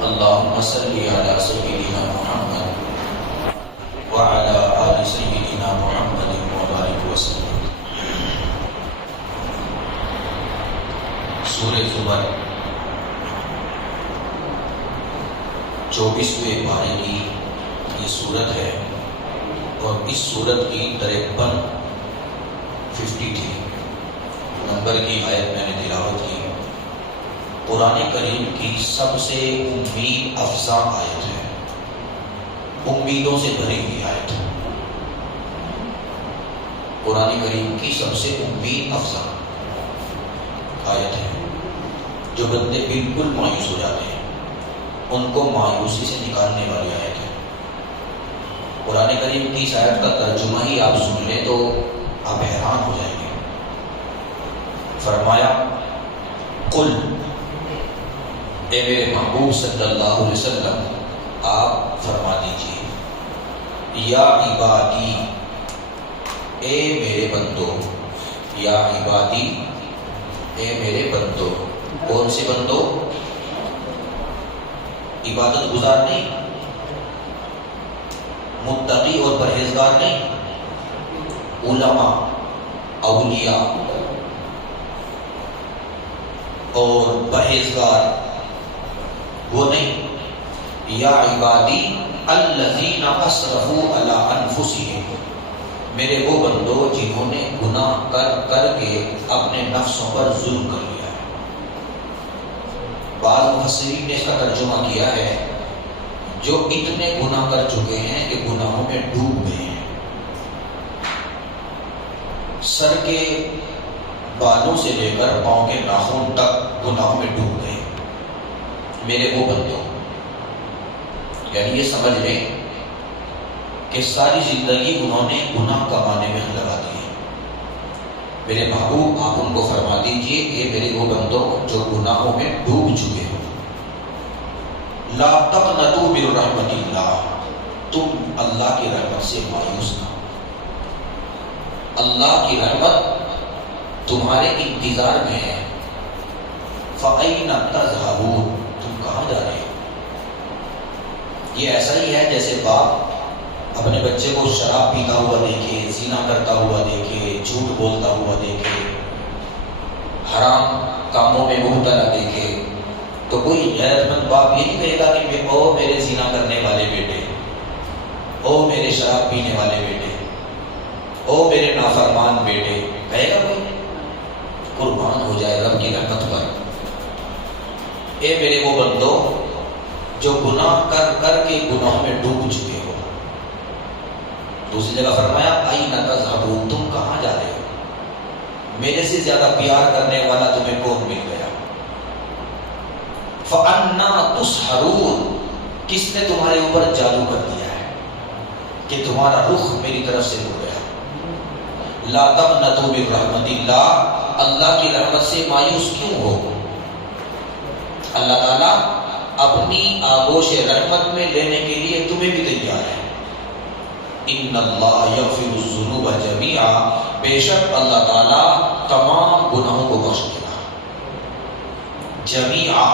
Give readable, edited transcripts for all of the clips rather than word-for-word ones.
اللهم صل على سيدنا محمد وعلى آل سيدنا محمد وبارك وسلم۔ سورہ زمر 24ویں پارے کی یہ سورت ہے، اور اس سورت کی 53 نمبر کی آیت میں نے تلاوت کی۔ قرآن کریم کی سب سے امید افزا آیت ہے، امیدوں سے بھری ہوئی آیت ہے۔ قرآن کریم کی سب سے امید افزا آیت ہے، جو بندے بالکل مایوس ہو جاتے ہیں ان کو مایوسی سے نکالنے والی آیت ہے۔ قرآن کریم کی اس آیت کا ترجمہ ہی آپ سن لیں تو آپ حیران ہو جائیں گے۔ فرمایا قل، اے میرے محبوب صلی اللہ علیہ وسلم آپ فرما دیجیے، یا عبادی، اے میرے بندو، یا عبادی، اے میرے بندو۔ کون سے بندو؟ عبادت گزار نہیں، متقی اور پرہیزگار نہیں، علماء، اولیاء اور پرہیزگار وہ نہیں۔ یا عبادی الذین اسرفوا علی انفسہم، میرے وہ بندو جنہوں نے گناہ کر کر کے اپنے نفسوں پر ظلم کر لیا ہے۔ بعض مفسرین نے اس کا ترجمہ کیا ہے جو اتنے گناہ کر چکے ہیں کہ گناہوں میں ڈوب گئے ہیں، سر کے بالوں سے لے کر پاؤں کے ناخن تک گناہوں میں ڈوب گئے، میرے وہ بندو۔ یعنی یہ سمجھ لیں کہ ساری زندگی انہوں نے گناہ کمانے میں لگا دی ہے۔ میرے محبوب آپ ان کو فرما دیجئے کہ میرے وہ بندو جو گناہوں میں ڈوب چکے ہو، لا تقنطوا من رحمت اللہ، تم اللہ کی رحمت سے مایوس نہ ہو۔ اللہ کی رحمت تمہارے انتظار میں ہے۔ فَأَيْنَ تَذْهَبُونَ، تم کہاں جا رہے ہو؟ یہ ایسا ہی ہے جیسے باپ اپنے بچے کو شراب پیتا ہوا دیکھے، زنا کرتا ہوا دیکھے، جھوٹ بولتا ہوا دیکھے، حرام کاموں میں مبتلا دیکھے، تو کوئی غیرت مند باپ یہ نہیں کہے گا کہ او میرے زنا کرنے والے بیٹے، او میرے شراب پینے والے بیٹے، او میرے نافرمان بیٹے، کہے گا کوئی؟ قربان ہو جائے رب کی رحمت پر۔ اے میرے وہ بندو جو گناہ کر کر کے گناہوں میں ڈوب چکے ہو۔ دوسری جگہ فرمایا اَيْنَ تَذْهَبُونَ، تم کہاں جا رہے ہو؟ میرے سے زیادہ پیار کرنے والا تمہیں کون مل گیا؟ فَأَنَّا تُسْحَرُونَ، کس نے تمہارے اوپر جادو کر دیا ہے کہ تمہارا رخ میری طرف سے ہو گیا؟ لا تقنطوا من رحمت اللہ، اللہ کی رحمت سے مایوس کیوں ہو؟ اللہ تعالیٰ اپنی آغوش رحمت میں لینے کے لیے تمہیں بھی تیار ہے۔ ان اللہ یغفر الذنوب جمیعا، بے شک اللہ تعالیٰ تمام گناہوں کو بخش دے گا۔ جمیعا،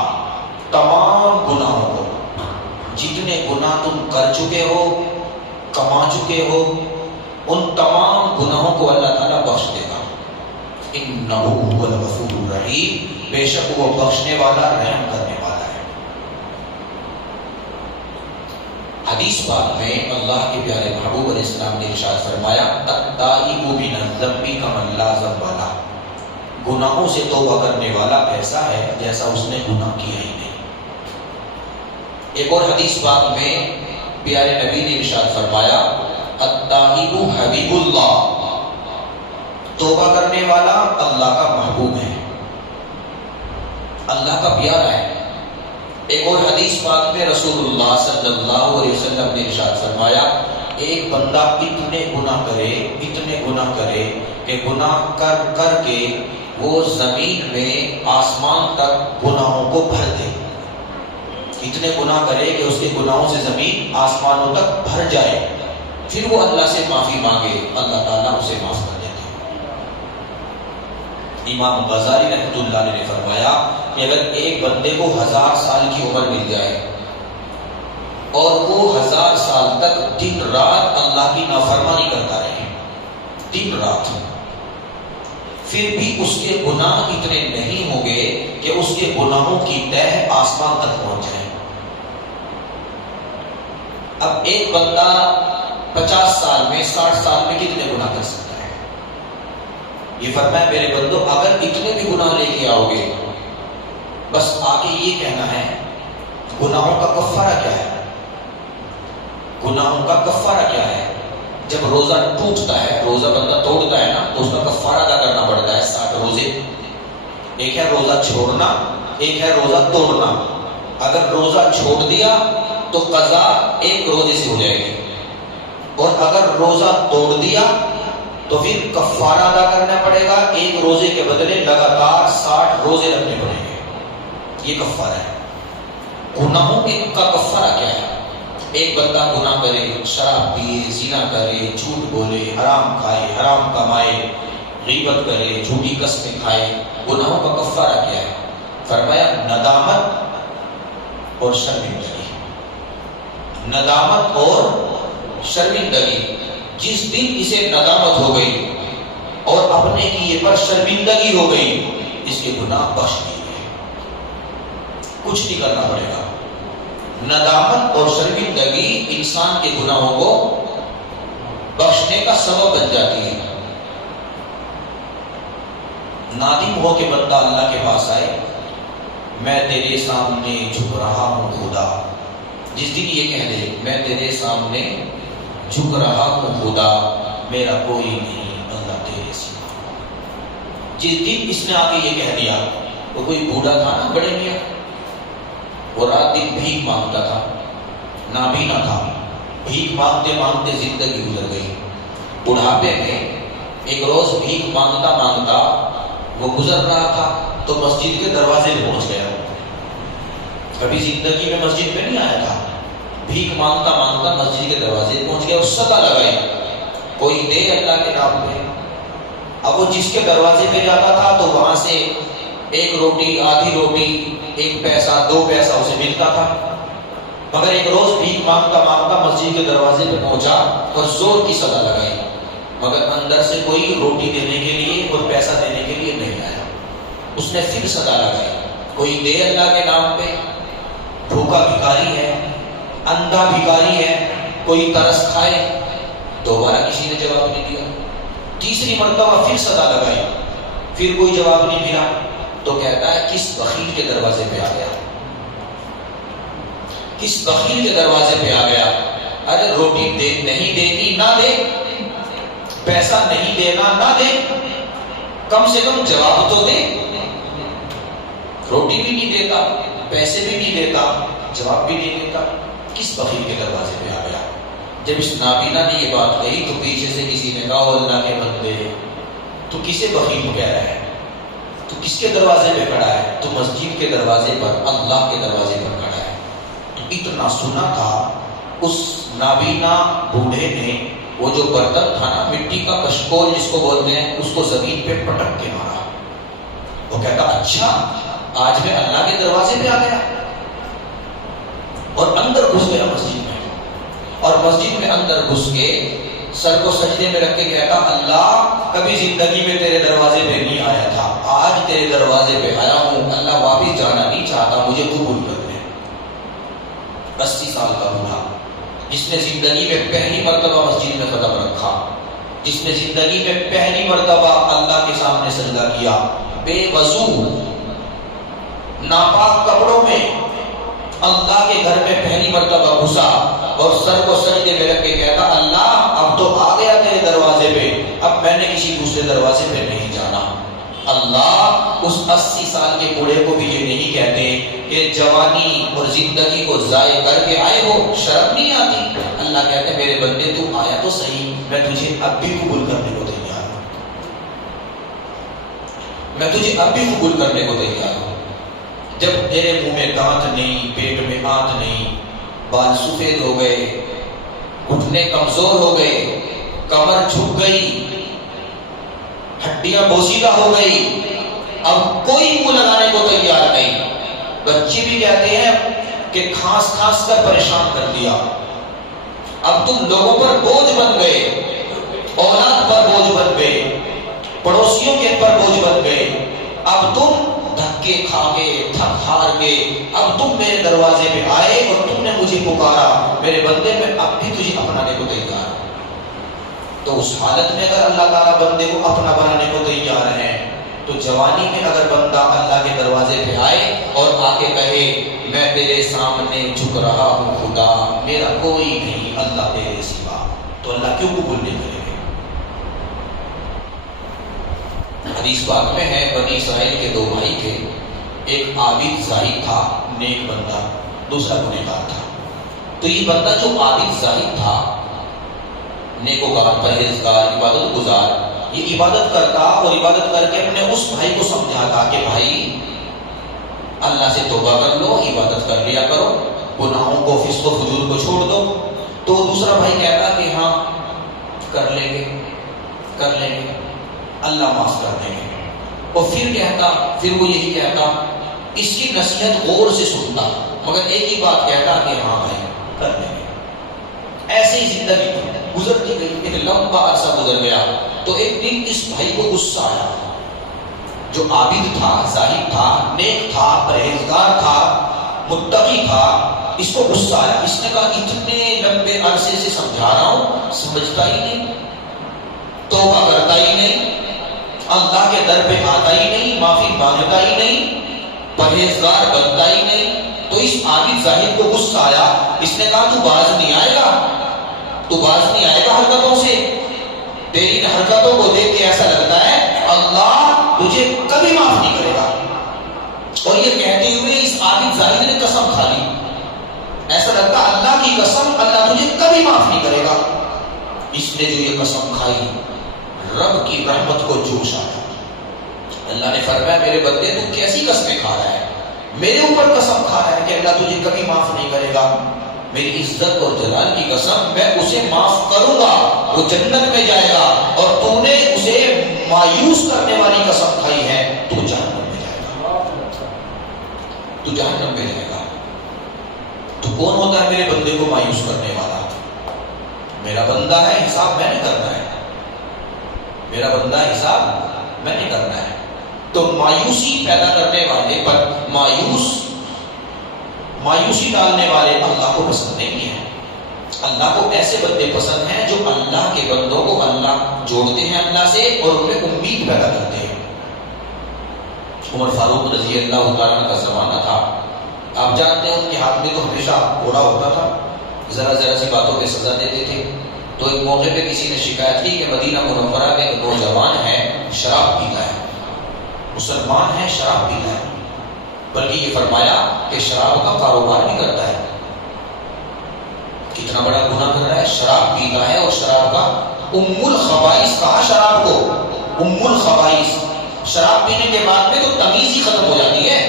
تمام گناہوں کو، جتنے گناہ تم کر چکے ہو، کما چکے ہو، ان تمام گناہوں کو اللہ تعالیٰ بخش دے گا۔ انہ هو الغفور الرحیم، بے شک وہ بخشنے والا، رحم کرنے والا ہے۔ حدیث پاک میں اللہ کے پیارے محبوب علیہ السلام نے ارشاد فرمایا التائب من الذنب کمن لا ذنب لہ، گناہوں سے توبہ کرنے والا ایسا ہے جیسا اس نے گناہ کیا ہی نہیں۔ ایک اور حدیث پاک میں پیارے نبی نے ارشاد فرمایا التائب حبیب اللہ، توبہ کرنے والا اللہ کا محبوب ہے، اللہ کا پیارا ہے۔ ایک اور حدیث پاک میں رسول اللہ صلی اللہ علیہ وسلم نے ارشاد فرمایا ایک بندہ اتنے گناہ کرے کہ گناہ کر کر کے وہ زمین میں آسمان تک گناہوں کو بھر دے، اتنے گناہ کرے کہ اس کے گناہوں سے زمین آسمانوں تک بھر جائے، پھر وہ اللہ سے معافی مانگے، اللہ تعالیٰ اسے معاف کر دیتے ہیں۔ امام غزالی رحمۃ اللہ علیہ نے فرمایا کہ اگر ایک بندے کو 1000 سال کی عمر مل جائے سال تک دن رات اللہ کی نافرمانی کرتا رہے، دن رات، پھر بھی اس کے گناہ اتنے نہیں ہوں گے کہ اس کے گناہوں کی تہ آسمان تک پہنچ جائے۔ اب ایک بندہ 50 سال میں 60 سال میں کتنے گناہ کر سکتا ہے؟ یہ فرمایا میرے بندو اگر اتنے بھی گناہ لے کے آؤ گے، بس آگے یہ کہنا ہے گناہوں کا کفارہ کیا ہے؟ گناہوں کا کفارہ کیا ہے؟ جب روزہ ٹوٹتا ہے، روزہ بندہ توڑتا ہے نا، تو اس کا کفارہ ادا کرنا پڑتا ہے 60 روزے۔ ایک ہے روزہ چھوڑنا، ایک ہے روزہ توڑنا۔ اگر روزہ چھوڑ دیا تو قضا ایک روزے سے ہو جائے گی، اور اگر روزہ توڑ دیا تو پھر کفارہ ادا کرنا پڑے گا، ایک روزے کے بدلے لگاتار 60 روزے رکھنے پڑیں گے۔ یہ کفارہ ہے۔ گناہوں کا کفارہ کیا ہے؟ ایک بندہ گناہ کرے، شراب پیے، زنا کرے، جھوٹ بولے، حرام کھائے، حرام کمائے، غیبت کرے، جھوٹی قسمیں کھائے، گناہوں کا کفارہ کیا ہے؟ فرمایا ندامت اور شرمندگی۔ ندامت اور شرمندگی، جس دن اسے ندامت ہو گئی اور اپنے کیے پر شرمندگی ہو گئی، اس کے گناہ بخش دیے گئے، کچھ نہیں کرنا پڑے گا۔ ندامت اور شرمندگی انسان کے گناہوں کو بخشنے کا سبب بن جاتی ہے۔ نادم ہو کے بندہ اللہ کے پاس آئے، میں تیرے سامنے جھک رہا ہوں خدا، جس دن یہ کہہ دے میں تیرے سامنے جھک رہا ہوں خدا، میرا کوئی نہیں اللہ تیرے سوا، جس دن اس نے آگے یہ کہہ دیا، وہ کوئی بوڑھا تھا نا بڑے میاں، وہ رات دن بھیک مانگتا تھا، نابینا تھا، بھیک مانگتے مانگتے زندگی گزر گئی۔ بڑھاپے میں ایک روز بھیک مانگتا مانگتا وہ گزر رہا تھا تو مسجد کے دروازے پہ پہنچ گیا۔ کبھی زندگی میں مسجد میں نہیں آیا تھا، بھیک مانگتا مانگتا مسجد کے دروازے پہنچ گیا، اس صدا لگائی کوئی دے اللہ کے نام پہ۔ اب وہ جس کے دروازے پہ جاتا تھا تو وہاں سے ایک روٹی، آدھی روٹی، 1 پیسہ 2 پیسہ اسے ملتا تھا، مگر ایک روز بھیک مانگتا مانگتا مسجد کے دروازے پہ پہنچا اور زور کی صدا لگائی، مگر اندر سے کوئی روٹی دینے کے لیے اور پیسہ دینے کے لیے نہیں آیا۔ اس نے پھر صدا لگائی، کوئی دے اللہ کے نام پہ، بھوکا بھکاری ہے، اندھا بھکاری ہے، کوئی ترس کھائے۔ دوبارہ کسی نے جواب نہیں دیا، تیسری مرتبہ پھر صدا لگائی، پھر کوئی جواب نہیں ملا، تو کہتا ہے کس بخیل کے دروازے پہ آ گیا، کس بخیل کے دروازے پہ آ گیا۔ ارے روٹی دے نہیں دینی نہ دے، پیسہ نہیں دینا نہ دے، کم سے کم جواب تو دے۔ روٹی بھی نہیں دیتا، پیسے بھی نہیں دیتا، جواب بھی نہیں دیتا، کس بخیل کے دروازے پہ آ گیا۔ جب اس نابینا نے یہ بات کہی تو پیچھے سے کسی نے کہا اللہ کے بندے تو کسے بخیل کہہ رہا ہے، تو کس کے دروازے پہ کھڑا ہے؟ تو مسجد کے دروازے پر، اللہ کے دروازے پر کھڑا ہے۔ تو اتنا سنا تھا اس نابینا بوڑھے نے، وہ جو برتن تھا نا مٹی کا کشکول جس کو بولتے ہیں، اس کو زمین پہ پٹک کے مارا۔ وہ کہتا اچھا آج میں اللہ کے دروازے پہ آ گیا، اور اندر گھس گیا مسجد میں، اور مسجد میں اندر گھس کے سر کو سجدے میں رکھ کے کہتا اللہ کبھی زندگی میں تیرے دروازے پہ نہیں آیا تھا، آج تیرے دروازے پہ آیا ہوں، اللہ واپس جانا نہیں چاہتا، مجھے قبول کر لے۔ 80 سال کا بوڑھا جس نے زندگی میں پہلی مرتبہ مسجد میں قدم رکھا، جس نے زندگی میں پہلی مرتبہ اللہ کے سامنے سجدہ کیا، بے وضو ناپاک کپڑوں میں اللہ کے گھر میں پہلی مرتبہ گھسا اور سر کو سجدے میں رکھ کے کہتا اللہ اب تو آ گیا تیرے دروازے پہ، اب میں نے کسی دوسرے دروازے پہ نہیں جانا۔ اللہ اس 80 سال کے بوڑھے کو بھی یہ نہیں کہتے کہ جوانی اور زندگی کو ضائع کر کے آئے ہو، شرم نہیں آتی؟ اللہ کہتے میرے بندے تو آیا تو صحیح، میں تجھے اب بھی قبول کرنے کو تیار ہوں، میں تجھے اب بھی قبول کرنے کو تیار ہوں۔ جب تیرے منہ میں دانت نہیں، پیٹ میں آنت نہیں، بال سفید ہو گئے، گھٹنے کمزور ہو گئے، کمر جھک گئی، ہڈیاں بوسیدہ ہو گئی، اب کوئی منہ لگانے کو تیار نہیں۔ بچے بھی کہتے ہیں کہ کھانس کھانس کر پریشان کر دیا، اب تم لوگوں پر بوجھ بن گئے، اولاد پر بوجھ بن گئے، پڑوسیوں کے پر بوجھ بن گئے، اب تم دھکے کھا کے تھک ہار کے اب تم میرے دروازے پہ آئے اور تم نے مجھے پکارا، میرے بندے میں اب بھی تجھے اپنانے کو تیار۔ تو اس حالت میں اگر اللہ تعالیٰ بندے کو اپنا بنانے کو تیار ہے تو جوانی میں اگر بندہ اللہ کے دروازے پہ آئے اور آ کے کہے میں تیرے سامنے جھک رہا ہوں خدا، میرا کوئی نہیں اللہ تیرے سوا، تو اللہ کیوں قبول نہیں کرے گا؟ حدیث پاک میں ہے بنی اسرائیل کے دو بھائی تھے، ایک عابد زاہد تھا نیک بندہ، دوسرا گنہگار تھا۔ تو یہ بندہ جو عابد زاہد تھا، نیکوکار، پرہیزگار، عبادت گزار، یہ عبادت کرتا اور عبادت کر کے اپنے اس بھائی کو سمجھاتا کہ بھائی اللہ سے توبہ کر لو، عبادت کر لیا کرو، گناہوں کو فسق و فجور کو چھوڑ دو۔ تو دوسرا بھائی کہتا کہ ہاں کر لیں گے، اللہ معاف کر دیں گے۔ اور پھر وہ یہی کہتا، اس کی نصیحت غور سے سنتا مگر ایک ہی بات کہتا کہ ہاں بھائی کر لیں گے۔ ایسے ہی زندگی گزرتی گئی، ایک لمبا عرصہ گزر گیا۔ تو ایک دن اس بھائی کو غصہ آیا، جو عابد تھا، زاہد تھا، نیک تھا، پرہیزگار تھا، متقی تھا، اس کو غصہ آیا۔ اس نے کہا اتنے لمبے عرصے سے سمجھا رہا ہوں، سمجھتا ہی نہیں، توبہ کرتا ہی نہیں، اللہ کے در پہ آتا ہی نہیں، معافی مانگتا ہی نہیں، پرہیزگار بنتا ہی نہیں۔ تو اس عابد زاہد کو غصہ آیا، اس نے کہا تو باز نہیں آئے گا حرکتوں سے، تیری حرکتوں کو دیکھ کے ایسا لگتا ہے اللہ تجھے کبھی معاف نہیں کرے گا۔ اور یہ کہتے ہوئے اس عابد زاہد نے قسم کھا لی، ایسا لگتا اللہ کی قسم اللہ تجھے کبھی معاف نہیں کرے گا۔ اس نے جو یہ قسم کھائی، رب کی رحمت کو جوش آیا۔ اللہ نے فرمایا میرے بندے تو کیسی قسمیں کھا رہا ہے، میرے اوپر قسم کھا رہا ہے کہ اللہ تجھے کبھی معاف نہیں کرے گا، میری عزت اور جلال کی قسم میں اسے معاف کروں گا، وہ جنت میں جائے گا، اور تو نے اسے مایوس کرنے والی قسم کھائی ہے، تو جہنم میں جائے گا۔ تو کون ہوتا ہے میرے بندے کو مایوس کرنے والا؟ میرا بندہ ہے، حساب میں نے کرنا ہے، میرا بندہ حساب میں نے کرنا ہے۔ تو مایوسی پیدا کرنے والے پر مایوسی ڈالنے والے اللہ کو پسند نہیں ہے۔ اللہ کو ایسے بندے پسند ہیں جو اللہ کے بندوں کو اللہ جوڑتے ہیں اللہ سے اور ان میں امید پیدا کرتے ہیں۔ عمر فاروق رضی اللہ تعالیٰ عنہ کا زمانہ تھا، آپ جانتے ہیں ان کے ہاتھ میں تو ہمیشہ گھوڑا ہوتا تھا، ذرا سی باتوں پہ سزا دیتے تھے۔ تو ایک موقع پہ کسی نے شکایت کی کہ مدینہ منورہ میں ایک نوجوان ہے، شراب پیتا ہے، مسلمان ہے، شراب پیتا ہے، بلکہ یہ فرمایا کہ شراب کا کاروبار بھی کرتا ہے۔ کتنا بڑا گناہ کر رہا ہے، شراب پیتا ہے، اور شراب کا ام الخبائث کہا شراب کو، ام الخبائث۔ شراب پینے کے بعد میں تو تمیز ہی ختم ہو جاتی ہے،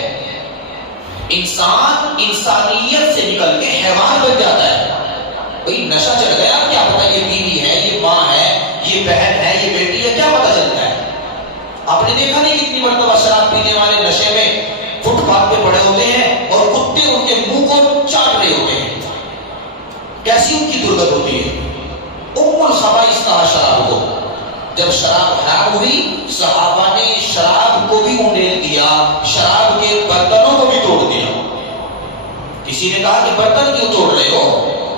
انسان انسانیت سے نکل کے حیوان بن جاتا ہے۔ کوئی نشہ چڑھ گیا، کیا پتا یہ بیوی ہے، یہ ماں ہے، یہ بہن ہے، یہ بیٹی ہے، کیا پتا چلتا ہے؟ آپ نے دیکھا نہیں کتنی مرتبہ شراب پینے والے نشے میں فٹ پاتھ پہ پڑے ہوتے ہیں اور کتے ان کے منہ کو چاٹ رہے ہوتے ہیں، کیسی ان کی درگت ہوتی ہے۔ ام الخبائث کہا شراب کو۔ جب شراب حرام ہوئی، صحابہ نے شراب کو بھی انڈیل دیا، شراب کے برتنوں کو بھی توڑ دیا۔ کسی نے کہا کہ برتن کیوں توڑ رہے ہو؟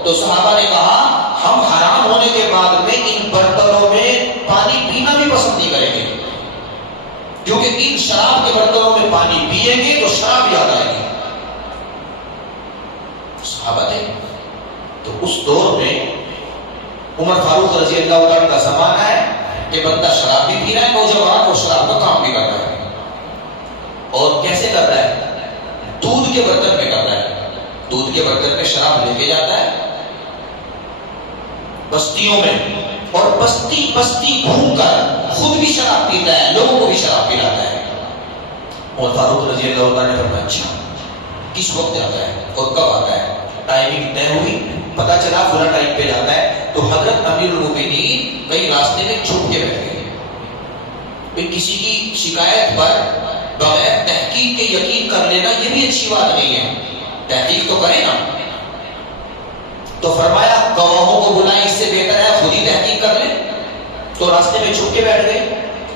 تو صحابہ نے کہا ہم حرام ہونے کے بعد میں ان برتنوں میں پانی پینا بھی پسند نہیں کریں گے، کیونکہ ان شراب کے برتنوں میں پانی پیئیں گے تو شراب یاد آئے گی۔ صحابہ نے تو اس دور میں عمر فاروق رضی اللہ عنہ کا زمانہ ہے کہ بندہ شراب بھی پی رہا ہے، نوجوان، اور شراب کا کام بھی کر رہا ہے۔ اور کیسے کر رہا ہے؟ دودھ کے برتن میں کر رہا ہے، دودھ کے برتن میں شراب لے کے جاتا ہے بستیوں میں، اور بستی بستی گھوم کر خود بھی شراب پیتا ہے، لوگوں کو بھی شراب پلاتا ہے۔ اور فاروق رضی اللہ عنہ نے فرمایا اچھا کس وقت جاتا ہے اور کب آتا ہے؟ ٹائمنگ طے ہوئی، پتا چلا فلاں ٹائم پہ جاتا ہے، تو حضرت امیر المومنین کئی راستے میں چھپ کے بیٹھ گئے۔ پھر کسی کی شکایت پر بغیر تحقیق کے یقین کر لینا یہ بھی اچھی بات نہیں ہے، تحقیق تو کرے نا۔ تو فرمایا گواہوں کو تو راستے میں چھپ کے بیٹھ گئے.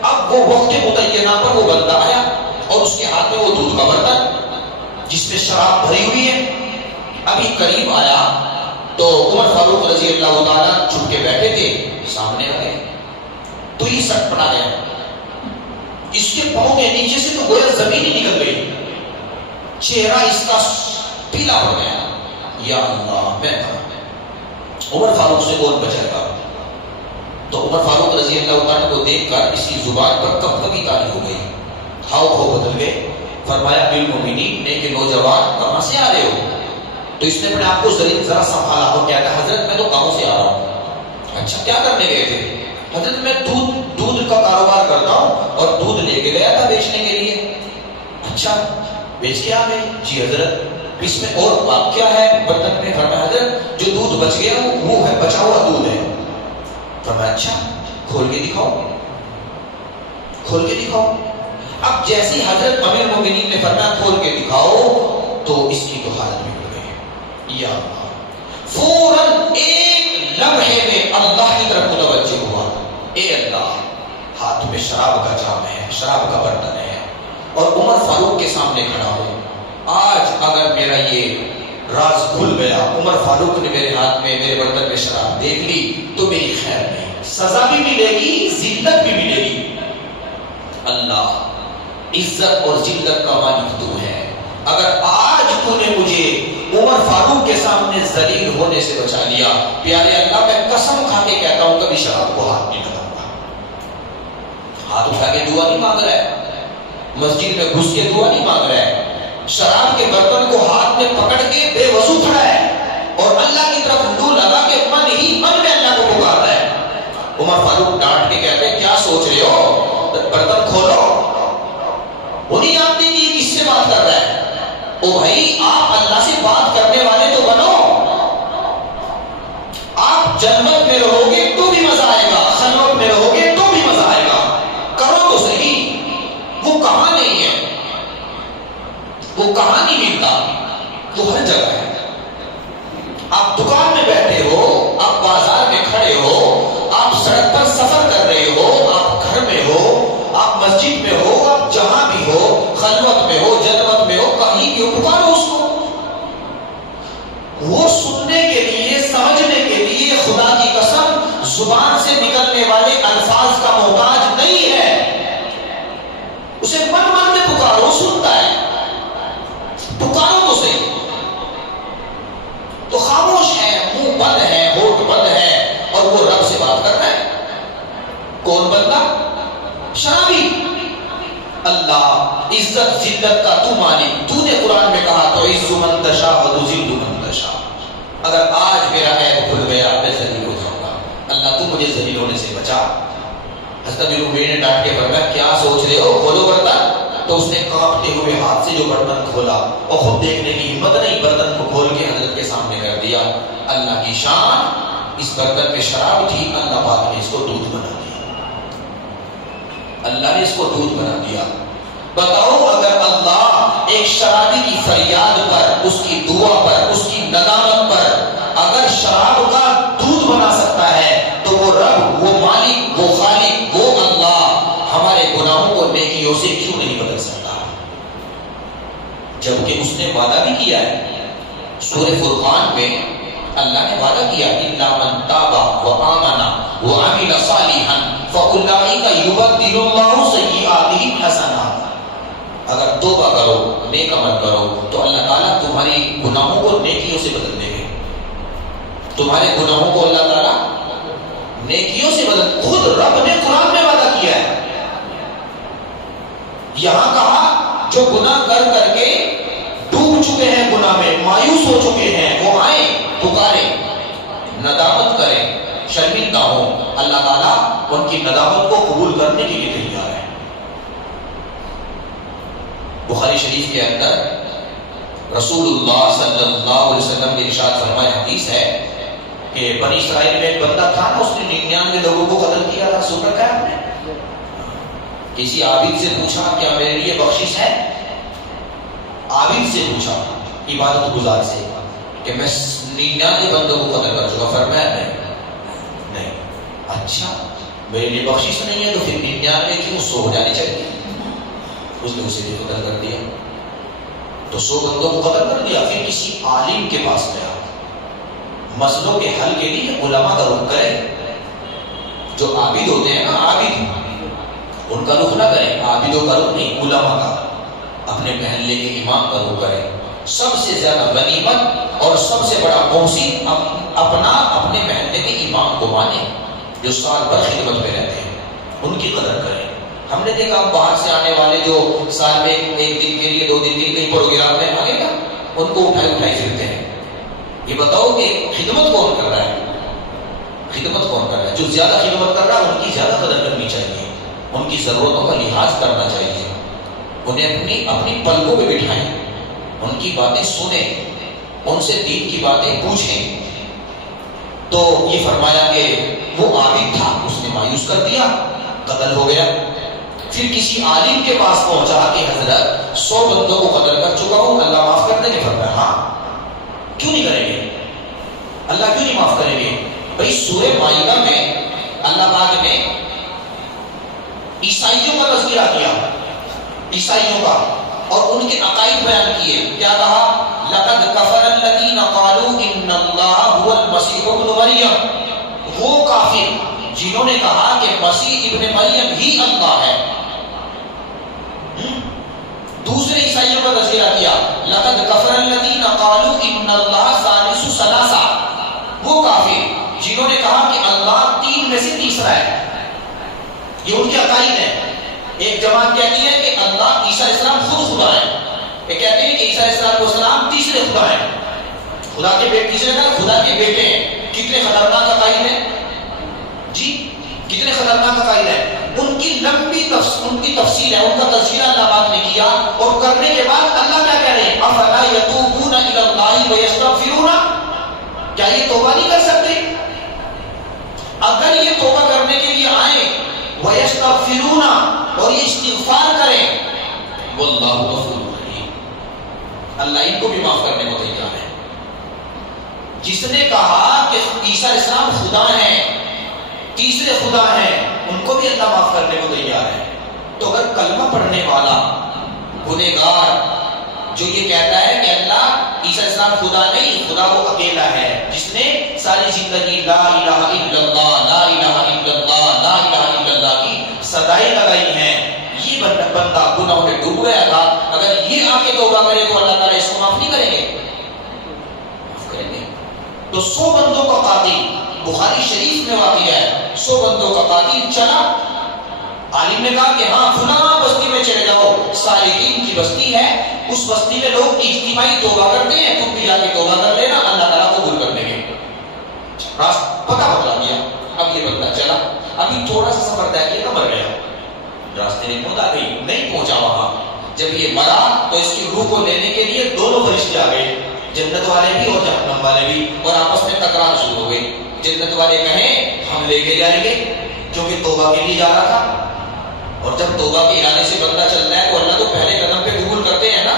اب وہ وقت متعینہ پر وہ بندہ آیا اور اس کے ہاتھ میں وہ دودھ کا برتن جس میں شراب بھری ہوئی ہے. ابھی قریب آیا تو عمر فاروق رضی اللہ تعالیٰ چھپ کے بیٹھے تھے, سامنے آ گئے تو یہ سٹ پڑا گیا. اس کے پاؤں کے نیچے سے تو گویا زمین ہی نکل گئی, چہرہ اس کا پیلا ہو گیا. یا اللہ, میں عمر فاروق سے کون بچائے گا؟ تو عمر فاروق رضی اللہ تعالیٰ کو دیکھ کر اس کی زبان پر کب کبھی تاری ہو گئی, ہاؤ بدل گئے. فرمایا بالمؤمنین نے کہ نوجوان کہاں سے آ رہے ہو؟ تو اس نے اپنے آپ کو ذرا سنبھالا اور کہا کہ حضرت میں تو گاؤں سے آ رہا ہوں. اچھا, کیا کرنے گئے تھے؟ حضرت میں دودھ کا کاروبار کرتا ہوں اور دودھ لے کے گیا تھا بیچنے کے لیے. اچھا, بیچ کے آ گئے؟ جی حضرت. اس میں اور کیا ہے برتن میں؟ فرمایا حضرت جو دودھ بچ گیا وہ ہے, بچا ہوا دودھ ہے. فرمایا اچھا, کھول کے دکھاؤ, کھول کے دکھاؤ. اب جیسی حضرت امیر المومنین نے فرمایا کھول کے دکھاؤ تو اس کی تو حالت بگڑ گئی. یا اللہ, فوراً ایک لمحے میں اللہ کی طرف متوجہ ہوا. اے اللہ, ہاتھ میں شراب کا جام ہے, شراب کا برتن ہے اور عمر فاروق کے سامنے کھڑا ہوں. آج اگر میرا یہ راز کھل گیا, عمر فاروق نے میرے ہاتھ میں میرے برتن میں شراب دیکھ لی تو میری خیر نہیں, سزا بھی ملے گی, ذلت بھی ملے گی. اللہ, عزت اور ذلت کا مالک تو ہے. اگر آج تو نے مجھے عمر فاروق کے سامنے ذلیل ہونے سے بچا لیا, پیارے اللہ میں قسم کھا کے کہتا ہوں کبھی شراب کو ہاتھ نہیں لگاؤں گا. ہاتھ اٹھا کے دعا نہیں مانگ رہا ہے, مسجد میں گھس کے دعا نہیں مانگ رہا ہے, شراب کے برتن کو ہاتھ میں پکڑ کے بے وضو کھڑا ہے اور اللہ کی طرف منہ لگا کے من ہی من میں اللہ کو پکارتا ہے. عمر فاروق ڈانٹ کے کہتے ہیں کیا سوچ رہے ہو, برتن کھولو. وہ نہیں جانتے کہ یہ کس سے بات کر رہا ہے. او بھائی, آپ اللہ سے بات کرنے والے تو بنو. آپ جنت میں رہو گے تو بھی مزہ آئے گا, خلوت میں رہو گے تو بھی مزہ آئے گا. کرو تو صحیح. وہ کہاں نہیں ہے, وہ کہاں نہیں ملتا, وہ ہر جگہ ہے. آپ دکان میں بیٹھے ہو, آپ بازار میں کھڑے ہو, آپ سڑک پر سفر کر رہے ہو, آپ گھر میں ہو, آپ مسجد میں ہو, آپ جہاں بھی ہو, خلوت میں ہو, جنت میں ہو, کہیں بھی ہو, پکارو اس کو. وہ سننے کے لیے, سمجھنے کے لیے خدا کی قسم زبان سے نکلنے والے الفاظ کا محتاج نہیں ہے. اسے من من میں پکارو, سنتا ہے. پکارو تو صحیح. تو خاموش ہے, منہ بند ہے, ہونٹ بند ہے اور وہ رب سے بات کر رہا ہے. کون بندہ؟ شرابی. اللہ, عزت ذلت کا تو مالک. تو نے قرآن میں کہا تو عز من تشاء و تذل من تشاء. اگر آج میرا عیب کھل گیا میں ذلیل ہو جاؤں گا. اللہ تو مجھے ذلیل ہونے سے بچا. حضرت عمر نے ڈانٹ کے فرمایا کیا سوچ رہے ہو, کھولو برتن. تو اس نے کانپتے ہوئے ہاتھ سے جو برتن کھولا اور خود دیکھنے کی ہمت نہیں, برتن کو کھول کے حضرت کے سامنے کر دیا. اللہ کی شان, اس برتن میں شراب تھی, اللہ پاک نے اس کو دودھ بنا دیا. اللہ نے اس کو دودھ بنا دیا. بتاؤ, اگر اللہ ایک شرابی کی فریاد پر, اس کی دعا پر, اس کی ندامت پر اگر شراب کا دودھ بنا سکتا ہے تو وہ رب, وہ مالک, وہ خالق, وہ اللہ ہمارے گناہوں کو نیکیوں سے کیوں نہیں بدل سکتا؟ جبکہ اس نے وعدہ بھی کیا ہے. سورہ فرقان میں اللہ نے وعدہ کیا الا من تاب وآمن وعمل صالحا فاولئک یبدل اللہ سیئاتہم حسنات. اگر توبہ کرو, نیک عمل کرو تو اللہ تعالیٰ تمہاری گناہوں کو نیکیوں سے بدل دے گے. تمہارے گناہوں کو اللہ تعالیٰ نیکیوں سے بدل. خود رب نے قرآن میں وعدہ کیا ہے. یہاں کہا جو گناہ کر کر کے ڈوب چکے ہیں, گناہ میں مایوس ہو چکے ہیں, وہ آئیں, پکاریں, ندامت کریں, شرمندہ ہوں. اللہ تعالیٰ ان کی ندامت کو قبول کرنے کے لیے تیار ہے. بخاری شریف کے اندر رسول اللہ صلی اللہ علیہ وسلم نے ارشاد فرمایا, حدیث ہے کہ بنی اسرائیل میں ایک بندہ تھا نا, اس نے 99 لوگوں کو قتل کیا تھا. سن رکھا ہے آپ نے؟ کسی عابد سے پوچھا کیا میرے لیے بخشش ہے؟ عابد سے پوچھا, عبادت گزار سے, کہ میں 99 بندوں کو قتل کر چکا. فرمایا نہیں. اچھا, میرے لیے بخشش نہیں ہے تو پھر 99 کیوں 100 ہو جانی چاہیے. اس نے اسے بھی قتل کر دیا. تو 100 بندوں کو قتل کر دیا. پھر کسی عالم کے پاس گیا, مسئلوں کے حل کے لیے علماء کا رخ کرے. جو عابد ہوتے ہیں نا, عابد, ان کا رخ نہ کریں, عابدوں کا رخ نہیں, علماء کا, اپنے محلے کے امام کا رخ کرے. سب سے زیادہ غنیمت اور سب سے بڑا محسن اپنا اپنے محلے کے امام کو مانے, جو سال بھر خدمت میں رہتے ہیں, ان کی قدر کریں. ہم نے دیکھا باہر سے آنے والے جو سال میں 1 دن کے لیے 2 دن کے لیے پروگرام میں آگے نا, ان کو اٹھائی پھرتے ہیں. یہ بتاؤ کہ خدمت کون کر رہا ہے؟ خدمت کون کر رہا ہے؟ جو زیادہ خدمت کر رہا ہے ان کی زیادہ قدر کرنی چاہیے, ان کی ضرورتوں کا لحاظ کرنا چاہیے, انہیں اپنی پلکوں پہ بٹھائیں, ان کی باتیں سنیں, ان سے دین کی باتیں پوچھیں. تو یہ فرمایا کہ وہ عابد تھا, اس نے مایوس کر دیا, قتل ہو گیا. پھر کسی عالم کے پاس پہنچا کہ حضرت 100 بندوں کو قتل کر چکا ہوں, اللہ معاف کر دیں گے؟ فرمایا ہاں. کیوں نہیں کریں گے؟ اللہ کیوں نہیں معاف کریں گے؟ بھائی سورہ مائدہ میں اللہ پاک نے عیسائیوں کا تذکرہ کیا, عیسائیوں کا, اور ان کے عقائد بیان کیے. کیا کہا؟ لقد کفر الذین قالوا ان اللہ هو المسیح ابن مریم. وہ کافر جنہوں نے کہا کہ مسیح ابن مریم ہی اللہ ہے. دوسرے عیسائیوں کا تذکرہ کیا, لقد کفر الذین قالوا ان اللہ ثالث ثلاثہ. وہ کافر جنہوں نے کہا کہ اللہ 3 میں سے تیسرا ہے. یہ ان کے عقائد ہیں. ایک جماعت کہتی ہے کہ اللہ عیسیٰ علیہ السلام خود خدا ہے, یہ کہتے ہیں کہ عیسیٰ علیہ السلام تیسرے خدا ہیں, خدا کے بیٹے, تیسرے کا خدا کے بیٹے ہیں. کتنے خطرناک عقائد ہیں جی, کتنے خطرناک عقائد ہیں. ان کی لمبی ان کی تفصیل ہے, ان کا تذکرہ اللہ پاک نے کیا, اور کرنے کے بعد اللہ کیا کہہ رہے ہیں؟ افلا یتوبون الی اللہ ویستغفرون. کیا یہ توبہ نہیں کر سکتے؟ اگر یہ توبہ کرنے کے لیے آئیں, ویستغفرون, اور یہ استغفار کریں, واللہ غفور رحیم, اللہ ان کو بھی معاف کرنے کو تیار ہے. جس نے کہا کہ عیسیٰ علیہ السلام خدا ہیں, تیسرے خدا ہیں, ان کو بھی اللہ معاف کرنے کو تیار ہے. تو اگر کلمہ پڑھنے والا گنہگار جو یہ کہتا ہے کہ اللہ عیسیٰ علیہ السلام خدا نہیں, خدا وہ اکیلا ہے جس نے ساری زندگی لا الہ الا اللہ, لا الہ الا اللہ, لا الہ الا اللہ کی صدائیں لگائی ہیں, یہ بندہ گناہوں میں ڈوب گیا تھا, اگر یہ آ کے توبہ کرے تو اللہ تعالیٰ اس کو معاف نہیں کریں گے؟ معاف کریں گے. تو 100 بندوں کا قاتل, بخاری شریف میں واقع ہے, 100 بندوں کا قاتل چلا, عالم نے کہا کہ ہاں فلاں بستی میں چلے جاؤ, صالحین کی بستی ہے, اس بستی میں لوگ اجتماعی توبہ کرتے ہیں, تم بھی جا کے توبہ کر لینا, اللہ تعالیٰ قبول کر لیں گے. پتہ بتلا دیا. اب یہ بندہ چلا, ابھی تھوڑا سا سفر طے کیا تو مر گیا, راستے میں موت آ گئی, نہیں پہنچا وہاں. جب یہ مرا تو اس کی روح کو لینے کے لیے 2 فرشتے آ گئے, جنت والے بھی اور جہنم والے بھی, اور آپس میں تکرار شروع ہو گئی. جنت والے کہیں ہم لے کے جائیں گے کیونکہ توبہ کے لیے جا رہا تھا, اور جب توبہ کے ارادے سے بندہ چل رہا ہے تو اللہ تو پہلے قدم پہ قبول کرتے ہیں نا,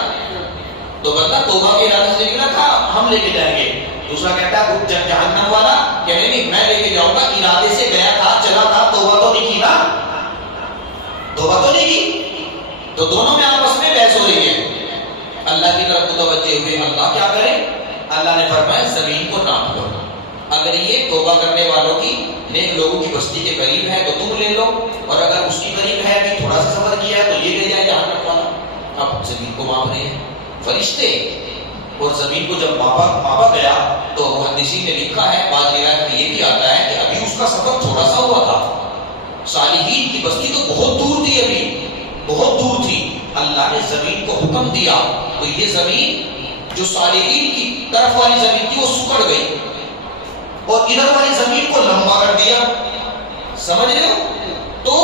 تو بندہ توبہ کے ارادے سے نکلا تھا, ہم لے کے جائیں گے. دوسرا کہتا ہے جہنم والا کہ نہیں میں لے کے جاؤں گا, ارادے سے گیا تھا, چلا تھا, توبہ تو نہیں کی نا, توبہ تو نہیں کی. تو دونوں میں آپس میں بحث ہو رہی ہے. اللہ کی طرف متوجہ ہوئے, اللہ کیا کرے؟ اللہ نے فرمایا زمین کو ناپ لو, اگر یہ توبہ کرنے والوں کی, نیک لوگوں کی بستی کے قریب ہے تو تم لے لو, اور اگر اس کی قریب ہے بھی تھوڑا سا سفر کیا ہے تو یہ لے جائے جہنم والا. اب زمین کو ماپ رہے ہیں فرشتے, اور زمین کو جب ماپا گیا تو محدثین نے لکھا ہے, بعض روایت میں یہ بھی آتا ہے کہ ابھی اس کا سفر تھوڑا سا ہوا تھا, صالحین کی بستی تو بہت دور تھی, ابھی بہت دور تھی. اللہ نے زمین کو حکم دیا تو یہ زمین جو صالحین کی طرف والی زمین تھی وہ سکڑ گئی, اور ادھر والی زمین کو لمبا کر دیا. سمجھ رہے ہو؟ تو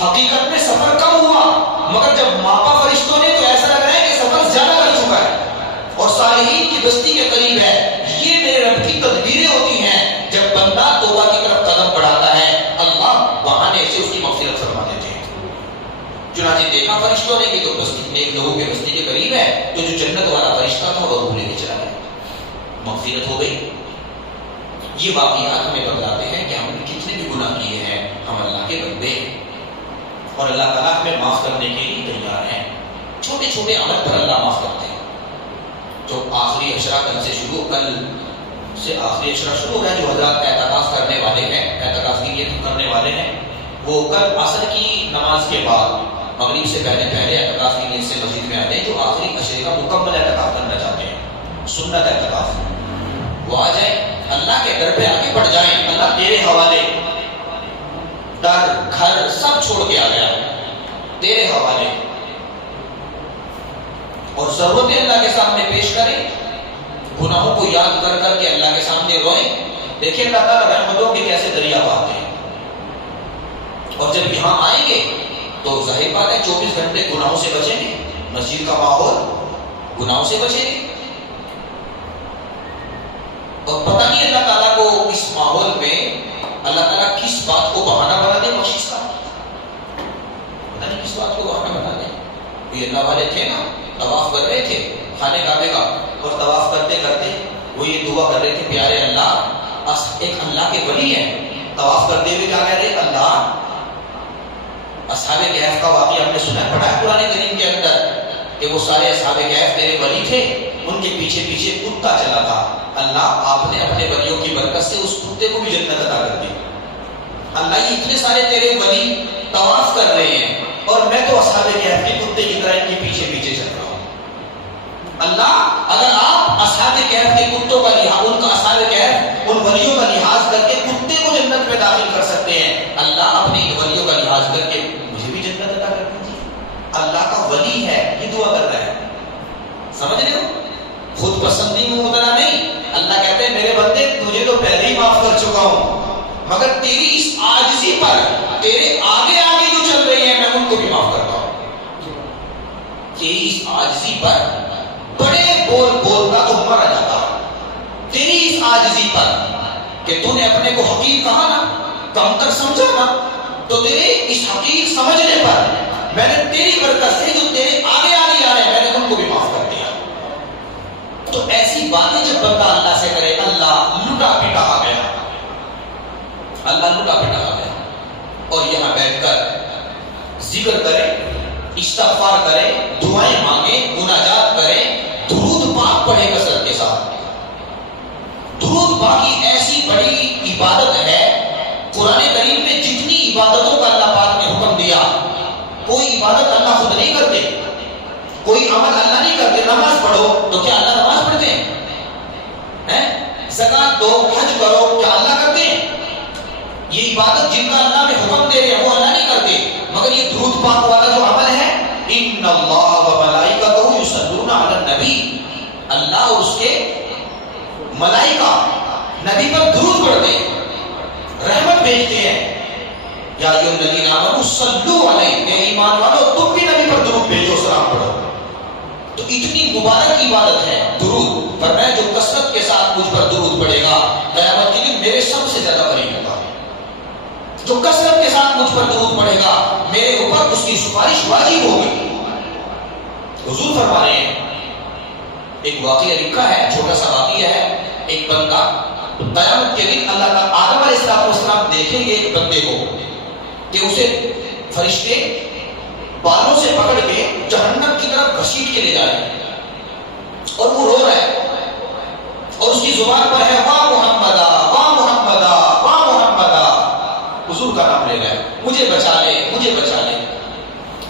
حقیقت میں سفر کم ہوا, مگر جب ماپا فرشتوں نے تو ایسا لگ رہا ہے کہ سفر زیادہ کر چکا ہے, اور صالحین کی بستی کے قریب ہے. یہ میرے رب کی تدبیریں ہوتی ہیں, جب بندہ توبہ کی طرف قدم بڑھاتا ہے اللہ بہانے سے اس کی مغفرت فرما دیتے ہیں. چنانچہ دیکھا فرشتوں نے کہ تو بستی نیک لوگوں کے بستی کے قریب ہے, تو جو جنت والا فرشتہ تھا وہ روح لے کے چلا گیا, مغفرت ہو گئی. یہ واقعات ہمیں بتلاتے ہیں کہ ہم نے کتنے بھی گناہ کیے ہیں, ہم اللہ کے بندے ہیں اور اللہ تعالیٰ ہمیں معاف کرنے کے لیے تیار ہیں. چھوٹے چھوٹے عمل پر اللہ معاف کرتے ہیں. جو آخری عشرہ کل سے آخری عشرہ شروع ہو رہا ہے, جو حضرات اعتکاف کرنے والے ہیں, اعتکاف کی نیت کرنے والے ہیں, وہ کل عصر کی نماز کے بعد مغرب سے پہلے اعتکاف کی نیت سے مسجد میں آ جائیں. جو آخری عشرے کا مکمل اعتکاف کرنا چاہتے ہیں, سنت اعتکاف, وہ آ جائیں, اللہ کے در پہ آگے بڑھ جائیں. اللہ تیرے حوالے, در گھر سب چھوڑ کے آ گیا, تیرے حوالے, اور ضرورتیں اللہ کے سامنے پیش کریں, گناہوں کو یاد کر کر کے اللہ کے سامنے روئیں. دیکھیں اللہ تعالیٰ رحمتوں کے کیسے دریا بہاتے ہیں. اور جب یہاں آئیں گے تو ظاہر بات ہے 24 گھنٹے گناہوں سے بچیں گے. مسجد کا ماحول گناہوں سے بچیں گے, اور پتہ نہیں اللہ تعالیٰ کو اس ماحول میں اللہ تعالیٰ کس بات کو بہانہ بنا دے بخشش کا, پتہ نہیں کس بات کو بہانہ بنا دے. یہ اللہ والے تھے نا, طواف کر رہے تھے خانہ کعبے کا, اور طواف کرتے کرتے وہ یہ دعا کر رہے تھے, پیارے اللہ, ایک اللہ کے ولی ہیں, طواف کرتے ہوئے کیا کہہ رہے, اللہ. اصحاب کہف کا واقعہ ہم نے سنا ہے, پڑھا ہے قرآن کریم کے اندر, کہ وہ سارے اصحاب کہف تیرے ولی تھے, ان کے پیچھے پیچھے کتا چلا تھا. اللہ آپ نے اپنے ولیوں کی برکت سے اس کتے کو بھی جنت عطا کر دی. اللہ یہ اتنے سارے تیرے ولی طواف کر رہے ہیں, اور میں تو اصحاب کہف کے کتے کی طرح ان کے پیچھے پیچھے چل رہا ہوں. اللہ اگر آپ اصحاب کہف کے کتوں کا لحاظ, ان کا اصحاب کہف ان ولیوں کا لحاظ کر کے کتے کو جنت میں داخل کر سکتے ہیں, اللہ اپنے ان ولیوں کا لحاظ کر کے مجھے بھی جنت عطا کر دیجیے. اللہ کا ولی ہے, یہ دعا کر رہا ہے. سمجھ رہے ہو, خود پسندی میں مبتلا نہیں. اللہ کہتے ہیں میرے بندے تجھے تو پہلے ہی معاف کر چکا ہوں, مگر تیری اس عاجزی پر تیرے آگے آگے جو چل رہی ہیں میں ان کو بھی معاف کرتا ہوں. تیری اس عاجزی پر بڑے بول بولتا تو مرا جاتا, تیری اس عاجزی پر کہ تو نے اپنے کو حقیر کہا نا, کمتر سمجھا نا, تو تیرے اس حقیر سمجھنے پر میں نے تیری برکت سے جو تیرے آگے آگے آ رہے ہیں میں نے ان کو بھی معاف کر دیا. تو ایسی باتیں جب بندہ اللہ سے کرے, اللہ لٹا پٹا آ گیا, اللہ لٹا پٹا آ گیا. اور یہاں بیٹھ کر ذکر کرے, استغفار کرے, دعائیں مانگے, مناجات کرے, درود پاک پڑھے کثرت کے ساتھ. درود پاک کی ایسی بڑی عبادت ہے, قرآن کریم میں جتنی عبادتوں کا اللہ پاک نے حکم دیا, کوئی عبادت اللہ خود نہیں کرتے, کوئی عمل اللہ نہیں کرتے. نماز پڑھو تو کیا اللہ نماز پڑھتے ہیں؟ زکات دو, حج کرو, کیا اللہ کرتے ہیں؟ یہ عبادت جن کا اللہ میں حکم دے رہے ہیں وہ اللہ نہیں کرتے. مگر یہ درود پاک والا جو عمل ہے, ان اللہ و ملائکتہ یصلون علی النبی, اللہ اور اس کے ملائکہ نبی پر درود پڑھتے ہیں, رحمت بھیجتے ہیں. یا ایھا الذین آمنوا صلوا علیہ, اے ایمان والو تم بھی نبی پر درود بھیجو, سلام پڑھو. تو اتنی مبارک عبادت ہے درود. فرمایا جو کثرت کے ساتھ مجھ پر درود پڑھے گا قیامت کے دن میرے سب سے زیادہ قریب ہوگا. جو کثرت کے ساتھ مجھ پر درود پڑھے گا میرے اوپر اس کی سفارش واجب ہوگی. حضور فرما رہے ہیں, ایک واقعہ لکھا ہے, چھوٹا سا واقعہ ہے. ایک بندہ قیامت کے دن اللہ کا آدم علیہ السلام دیکھیں گے ایک بندے کو کہ اسے فرشتے بالوں سے پکڑ کے جہنم کی طرف گھسیٹ کے لے جا رہے ہیں, اور وہ رو رہا ہے, اور اس کی زبان پر ہے واہ محمدہ, واہ محمدہ, واہ محمدہ. حضور کا نام لے رہا ہے, مجھے بچا لے, مجھے بچا لے.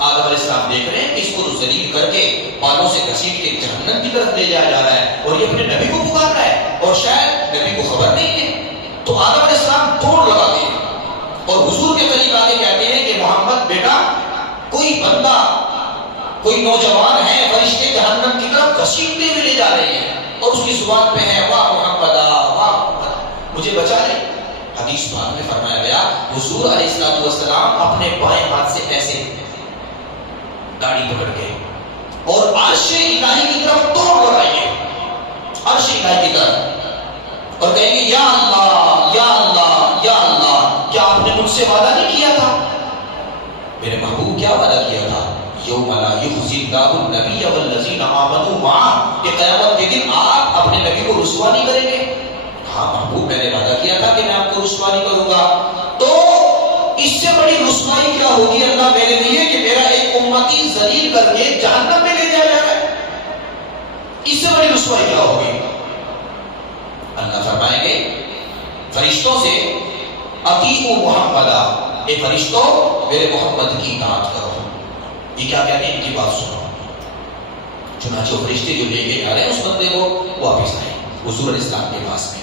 آدم علیہ السلام دیکھ رہے ہیں کہ اس کو ذلیل کر کے بالوں سے گھسیٹ کے جہنم کی طرف لے جایا جا رہا ہے, اور یہ اپنے نبی کو پکار رہا ہے, اور شاید نبی کو خبر نہیں ہے. تو آدم علیہ السلام دوڑ لگاتے ہیں اور حضور کے قریب آ کے کہتے ہیں کہ محمد بیٹا, کوئی بندہ, کوئی نوجوان ہے, فرشتے جہنم کی طرف گھسیٹتے ہوئے لے جا رہے ہیں, اور اس کی زبان پہ ہے واہ محمدہ, واہ محمدہ, مجھے بچا لے. حدیث پاک میں فرمایا گیا حضور علیہ السلام اپنے بائیں ہاتھ سے ایسے داڑھی پکڑ کے اور عرش الہی کی طرف دوڑ لگائیے, عرش الہی کی طرف, اور کہیں گے یا اللہ, یا اللہ, یا اللہ, کیا آپ نے مجھ سے وعدہ نہیں کیا تھا؟ میرے محبوب کیا وعدہ کیا تھا؟ یوم لا یخزی اللہ النبی والذین آمنوا معہ, کہ قیامت کے دن آپ اپنے نبی کو رسوا نہیں کریں گے. ہاں محبوب, میں نے وعدہ کیا تھا کہ میں آپ کو رسوا نہیں کروں گا. تو اس سے بڑی رسوائی کیا ہوگی اللہ میرے لیے کہ میرا ایک امتی ذلیل کر کے جہنم میں لے جایا جا رہا ہے؟ اس سے بڑی رسوائی کیا ہوگی؟ اللہ فرمائیں گے فرشتوں سے اطیعوا محمدا، اے فرشتوں میرے محمد کی اطاعت کرو۔ یہ کیا کہتے ہیں؟ ان کی بات سنو۔ چنانچہ وہ فرشتے جو لے کے آ رہے ہیں اس بندے کو واپس آئے حضور علیہ السلام کے پاس میں،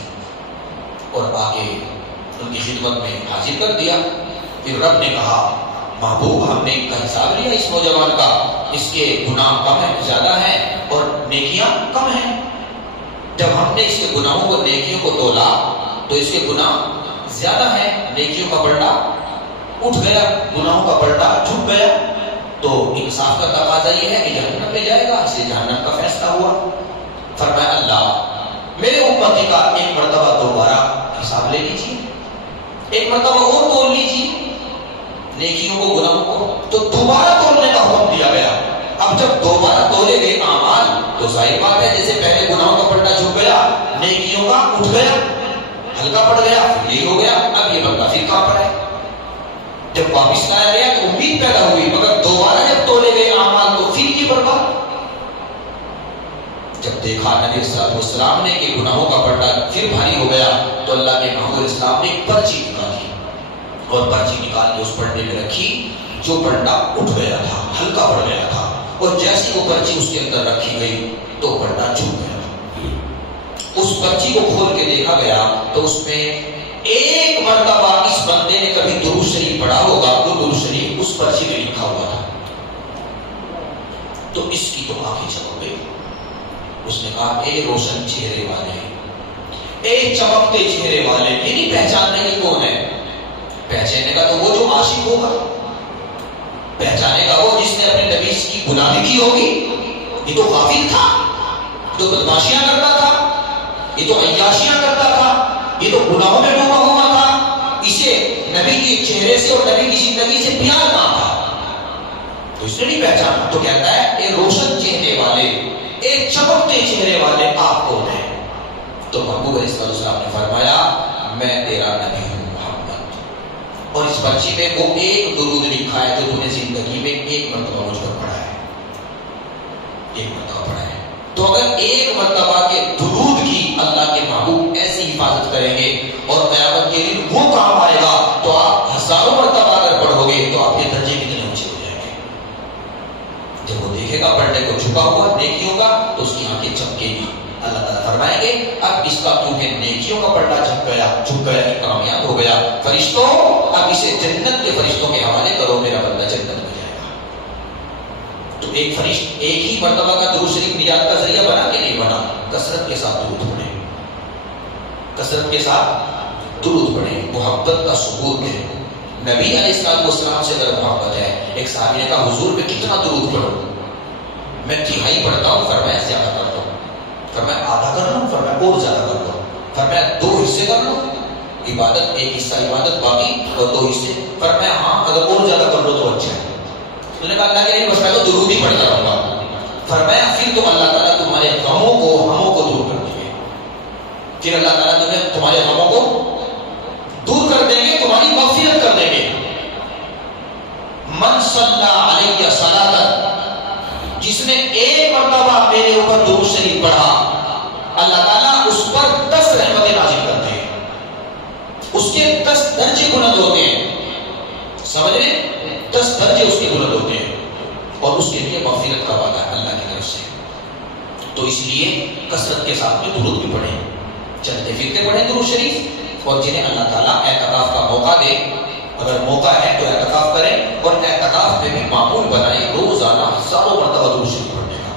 اور آگے ان کی خدمت میں حاضر کر دیا۔ پھر رب نے کہا محبوب ہم نے ان کا حساب لیا اس نوجوان کا، اس کے گناہ کم ہے زیادہ ہیں اور نیکیاں کم ہیں۔ جب ہم نے اس کے گناہوں کو نیکیوں کو تولا تو اس کے گناہ زیادہ ہیں، نیکیوں کا پلڑا اٹھ گیا، گناہوں کا پلڑا جھک گیا۔ تو انصاف کا تقاضا یہ ہے کہ جہنم میں جائے گا، اس لیے جہنم کا فیصلہ ہوا۔ فرمایا اللہ میرے امتی کا ایک مرتبہ دوبارہ حساب لے لیجیے، ایک مرتبہ اور تول لیجیے نیکیوں کو گناہوں کو۔ تو دوبارہ تولنے کا حکم دیا گیا۔ اب جب دوبارہ تولے گئے اعمال تو ظاہر بات ہے جیسے پہلے گناہوں کا پلڑا جھک گیا، نیکیوں کا اٹھ گیا، ہلکا پڑ گیا، پھر یہ ہو گیا، اب یہ بندہ پھر کہاں پر ہے؟ جب واپس لایا گیا تو امید پیدا ہوئی، مگر دوبارہ جب تولے گئے اعمال تو پھر یہ برباد۔ جب دیکھا نبی صلی اللہ علیہ وسلم نے کہ گناہوں کا پلڑا پھر بھاری ہو گیا تو اللہ کے محبوب اسلام نے ایک پرچی نکالی، اور پرچی نکال کے اس پلڑے میں رکھی جو پلڑا اٹھ گیا تھا، ہلکا پڑ گیا تھا، اور جیسی وہ پرچی اس کے اندر رکھی گئی تو پلڑا جھک گیا۔ اس پرچی کو کھول کے دیکھا گیا تو اس میں ایک مرتبہ اس بندے نے کبھی درود شریف پڑھا ہوگا، وہ درود شریف اس پرچی میں لکھا ہوا تھا۔ تو اس کی تو آنکھیں چمک گئی۔ اس نے کہا اے روشن چہرے والے، اے چمکتے چہرے والے، یہ نہیں پہچان رہے یہ کون ہے؟ پہچانے کا تو وہ جو عاشق ہوگا، پہچانے کا وہ جس نے اپنے نبی کی غلامی کی ہوگی۔ یہ تو غافل تھا، یہ تو بدماشیاں کرتا تھا، یہ تو عیاشیاں کرتا تھا، یہ تو گناہوں میں ڈوبا ہوا تھا، اسے نبی کے چہرے سے اور نبی کی زندگی سے پیار نہ تھا، تو اس نے نہیں پہچانا۔ تو کہتا ہے اے روشن چہرے والے، اے چمکتے چہرے والے، آپ کون ہیں؟ تو محبوب علیہ السلام نے فرمایا میں تیرا نبی ہوں محمد، اور اس پرچی میں وہ ایک درود لکھا ہے جو تو نے زندگی میں ایک مرتبہ مجھ پر پڑھا ہے، ایک مرتبہ پڑھا ہے۔ تو اگر ایک مرتبہ کے درود کی اللہ کے محبوب ایسی حفاظت کریں گے اور قیامت کے دن وہ کام آئے گا تو آپ ہزاروں مرتبہ اگر پڑھو گے تو آپ کے درجے کتنے اونچے ہو جائیں گے۔ جب وہ دیکھے گا پلڑے کو چھپا ہوا نیکیوں کا تو اس کی آنکھیں چمکے گی۔ اللہ تعالیٰ فرمائیں گے اب اس کا کیونکہ نیکیوں کا پلڑا جھک گیا، یہ کامیاب ہو گیا، فرشتوں اب اسے جنت کے فرشتوں کے حوالے کرو، میرا بندہ جنت میں جائے گا۔ تو ایک فرشت ایک ہی مرتبہ کا درود شریف نجات کا ذریعہ بنا کہ نہیں بنا؟ کثرت کے ساتھ درود پڑھیں، کثرت کے ساتھ درود پڑھیں، محبت کا ثبوت ہے۔ نبی علیہ السلام سے اگر محبت ہے، ایک صحابی نے کہا حضور میں کتنا درود پڑھوں؟ میں تہائی پڑھتا ہوں، فرمایا زیادہ کر دو، فرمایا آدھا کر لوں، فرمایا اور زیادہ کر دو، فرمایا 2 حصے کر لو، عبادت ایک حصہ عبادت باقی اور 2 حصے، فرمایا ہاں اگر اور زیادہ کر لو تو اچھا ہے۔ تو نے کہا اللہ کے لیے بس میں تو درود ہی پڑھتا رہوں گا، فرمایا پھر تو اللہ تعالیٰ تمہارے غموں کو دور کر دیں گے، پھر اللہ تعالیٰ تمہارے غموں کو دور کر دیں گے، تمہاری مغفرت کر دیں گے۔ من صلی علیہ صلاۃ، جس نے ایک مرتبہ میرے اوپر درود شریف پڑھا، اللہ تعالیٰ اس پر 10 رحمتیں نازل کرتے ہیں، اس کے 10 درجے بلند ہوتے ہیں، سمجھ رہے ہیں؟ 10 درجے اس کے بلند ہوتے ہیں، اور اس کے لیے مغفرت کا وعدہ ہے اللہ کی طرف سے۔ تو اس لیے کثرت کے ساتھ میں درود بھی پڑھیں، چلتے پھرتے پڑھیں درود شریف، اور جنہیں اللہ تعالیٰ اعتکاف کا موقع دے، اگر موقع ہے تو اعتکاف کریں، اور اعتکاف میں بھی معمول بنائیں روزانہ ہزاروں مرتبہ درود شریف پڑھنے کا۔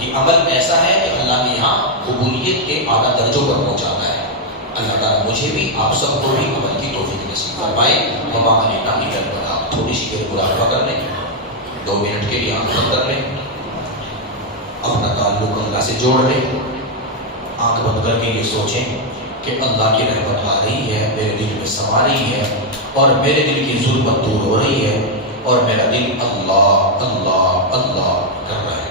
یہ عمل ایسا ہے کہ اللہ کے یہاں قبولیت کے اعلیٰ درجوں پر پہنچاتا ہے۔ اللہ تعالیٰ مجھے بھی آپ سب کو بھی عمل کی توفیق نصیب فرمائے۔ وما علینا الا البلاغ۔ تھوڑی سی دیر مراقبہ کر لیں، 2 منٹ کے لیے آنکھ بند کر لیں، اپنا تعلق اللہ سے جوڑ لیں، آنکھ بند کر کے یہ سوچیں کہ اللہ کی رحمت آ رہی ہے، میرے دل میں سما رہی ہے، اور میرے دل کی ظلمت دور ہو رہی ہے، اور میرا دل اللہ اللہ اللہ کر رہا ہے۔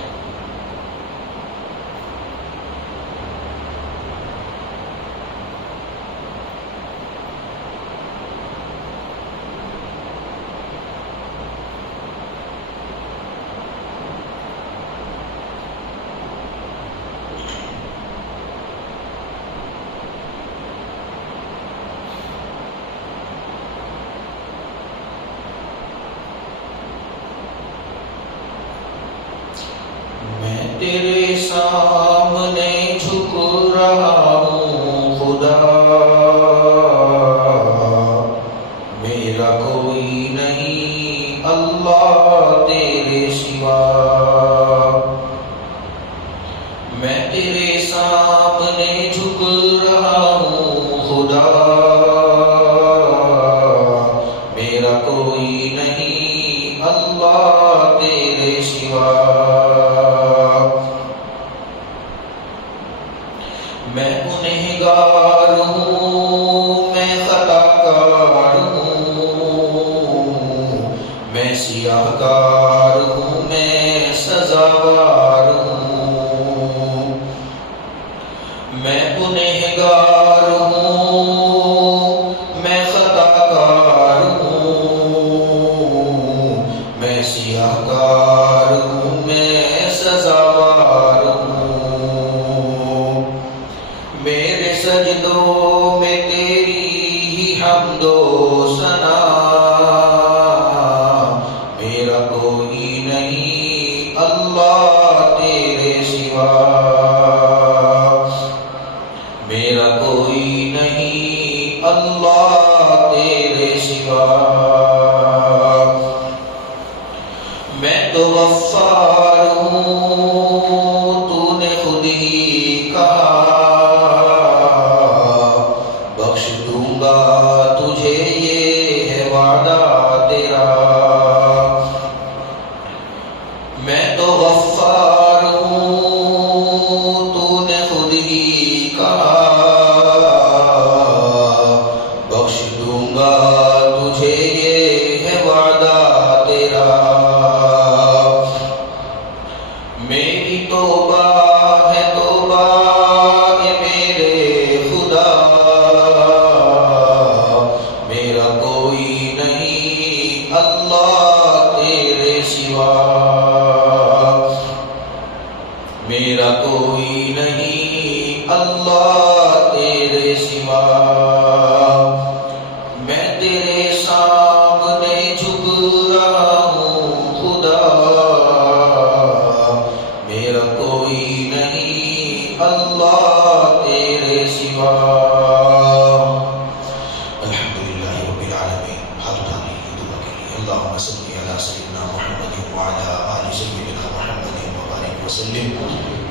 تیرے سامنے جھک رہا ہوں خدا، میرا کوئی نہیں اللہ تیرے سوا، میں تیرے سامنے جھک رہا ہوں خدا، میرا کوئی نہیں اللہ تیرے سوا، میں گنہگار ہوں، میں خطا کار ہوں، میں سیاہ کار ہوں، میں سزاوار ہوں، میں گنہگار ہوں، میں خطا کار ہوں، میں سیاہ کار ہوں، میں سزاوار ہوں، میرے سجدوں میں تیری ہی حمد و ثنا، میرا کوئی نہیں اللہ تیرے سوا، میرا کوئی نہیں اللہ تیرے سوا، میں تو غفار ہوں، تو نے خود ہی کہا بخش دوں گا تجھے، یہ ہے وعدہ تیرا، میں تو غفار ہوں، تو نے خود ہی کہا بخش دوں گا تجھے، یہ ہے وعدہ تیرا، میری توبہ ہے توبہ اے میرے خدا، میرا کوئی نہیں اللہ تیرے سوا، میرا کوئی نہیں اللہ تیرے سوا، میں تیرے سامنے جھک رہا ہوں خدا، میرا کوئی نہیں اللہ تیرے سوا، الحمدللہ رب العالمین، ہاتھ اٹھانے کی دعا کے لیے، اللہم صلی علی سیدنا محمد وعلی آل سیدنا محمد وبارک وسلم،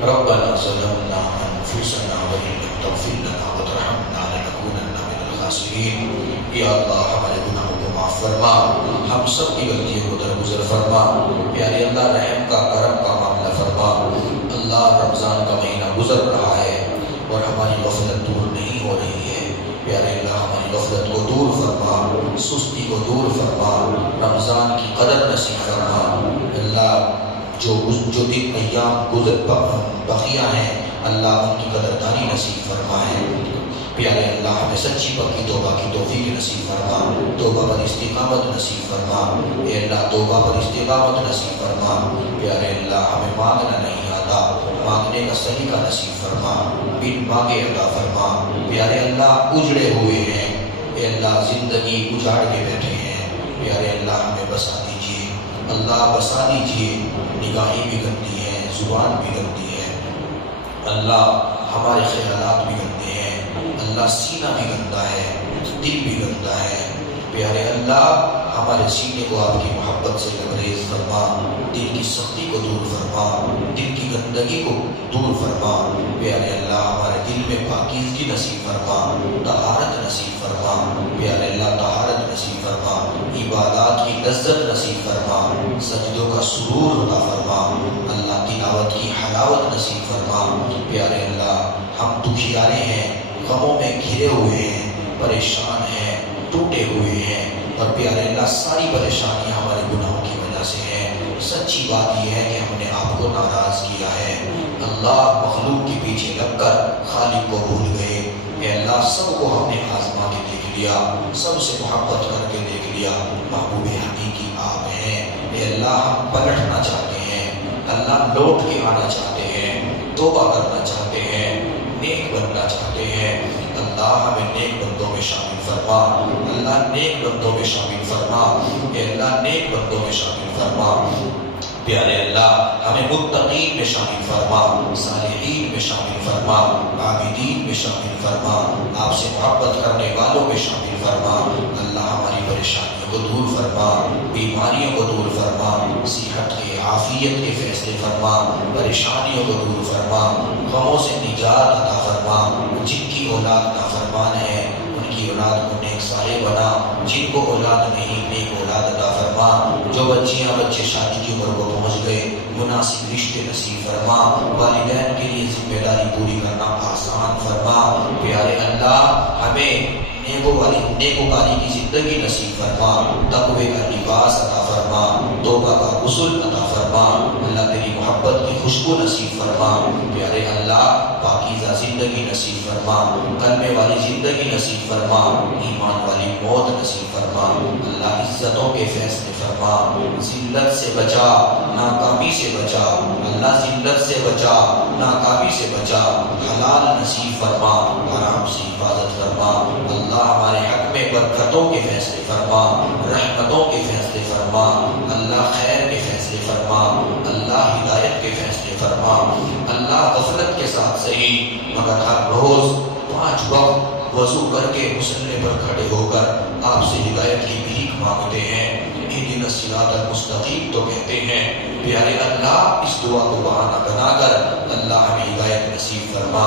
ربنا ظلمنا انفسنا وان لم تغفر لنا وترحمنا لنکونن من الخاسرین، یا اللہ ہمارے گناہوں کو معاف فرما، ہم سب کی غلطیوں کو درگزر فرما، پیارے اللہ رحم کا کرم کا معاملہ فرما، اللہ رمضان کا مہینہ گزر رہا ہے اور ہماری غفلت دور نہیں ہو رہی ہے، پیارے اللہ ہماری غفلت کو دور فرما، سستی کو دور فرما، رمضان کی قدر نصیب فرما، اللہ جو دن ایام بقیہ ہیں اللہ ان کی قدردانی نصیب فرمائے، پیارے اللہ ہمیں سچی پکی توبہ کی توفیق نصیب فرما، توبہ پر استقامت نصیب فرما، اے اللہ توبہ پر استقامت نصیب فرما، پیارے اللہ ہمیں مانگنا نہیں آتا، مانگنے کا سلیقہ نصیب فرما، بن مانگے عطا فرما، پیارے اللہ اجڑے ہوئے ہیں، اے اللہ زندگی اجاڑ کے بیٹھے ہیں، پیارے اللہ ہمیں بسا دیجیے، اللہ بسا دیجیے، نگاہیں بھی گندی ہیں، زبان بھی گندی ہے، اللہ ہمارے خیالات بھی گندے ہیں، اللہ سینہ بھی گندا ہے، دل بھی گندا ہے، پیارے اللہ ہمارے سینے کو آپ کی محبت سے لبریز فرما، دل کی سختی کو دور فرما، دل کی گندگی کو دور فرما، پیارے اللہ ہمارے دل میں پاکیزگی نصیب فرما، طہارت نصیب فرما، پیارے اللہ طہارت نصیب فرما، عبادات کی لذت نصیب فرما، سجدوں کا سرور عطا فرما، اللہ تلاوت کی حلاوت نصیب فرما، پیارے اللہ ہم دکھیارے ہیں، غموں میں گھرے ہوئے ہیں، پریشان ہیں، ٹوٹے ہوئے ہیں، اور پیارے اللہ ساری پریشانی ہمارے گناہوں کی وجہ سے ہے، سچی بات یہ ہے کہ ہم نے آپ کو ناراض کیا ہے، اللہ مخلوق کے پیچھے لگ کر خالق کو بھول گئے، اے اللہ سب کو ہم نے آزما کے دیکھ لیا، سب سے محبت کر کے دیکھ لیا، محبوب حقیقی آپ ہیں، اے اللہ ہم پلٹنا چاہتے ہیں، اللہ لوٹ کے آنا چاہتے ہیں، توبہ کرنا چاہتے ہیں، نیک بننا چاہتے ہیں، اللہ ہمیں نیک بندوں میں شامل فرما، اللہ نیک بندوں میں شامل فرما، اے اللہ نیک بندوں میں شامل فرما، پیارے اللہ ہمیں متقین میں شامل فرما، صالحین میں شامل فرما، عابدین میں شامل فرما، آپ سے محبت کرنے والوں میں شامل فرما۔ اللہ ہماری پریشانیوں کو دور فرما، بیماریوں کو دور فرما، صحت کے عافیت کے فیصلے فرما، پریشانیوں کو دور فرما، غموں سے نجات عطا فرما۔ جن کی اولاد نافرمان ہے ان کی اولاد کو نیک صالح بنا، جن کو اولاد نہیں نیک اولاد عطا فرما۔ جو بچیاں بچے شادی کی عمر کو پہنچ گئے مناسب رشتے نصیب فرما، والدین کے لیے ذمہ داری پوری کرنا آسان فرما۔ پیارے اللہ ہمیں نیکوکاری کی زندگی نصیب فرما، تقوی کا لباس عطا فرما، توبہ کا غسل عطا فرما۔ اللہ تیری محبت کی خوشبو نصیب فرما۔ پیارے اللہ پاکیزہ زندگی نصیب فرما، کلمے والی زندگی نصیب فرما، ایمان والی موت نصیب فرما۔ اللہ عزتوں کے فیصلے فرما، ذلت سے بچا، ناکامی سے بچا۔ اللہ ذلت سے بچا، ناکامی سے بچا، حلال نصیب فرما، حرام سے حفاظت فرما۔ اللہ ہمارے حق میں برکتوں کے فیصلے فرما، رحمتوں کے فیصلے فرما۔ اللہ خیر کے فیصلے فرما، اللہ ہدایت کے فیصلے فرما۔ اللہ غفلت کے ساتھ صحیح مگر ہر روز 5 وقت وضو کر کے مصلی پر کھڑے ہو کر آپ سے ہدایت کی بھیک مانگتے ہیں۔ اہدنا الصراط المستقیم تو کہتے ہیں۔ پیارے اللہ اس دعا کو بہانہ بنا کر اللہ ہمیں ہدایت نصیب فرما،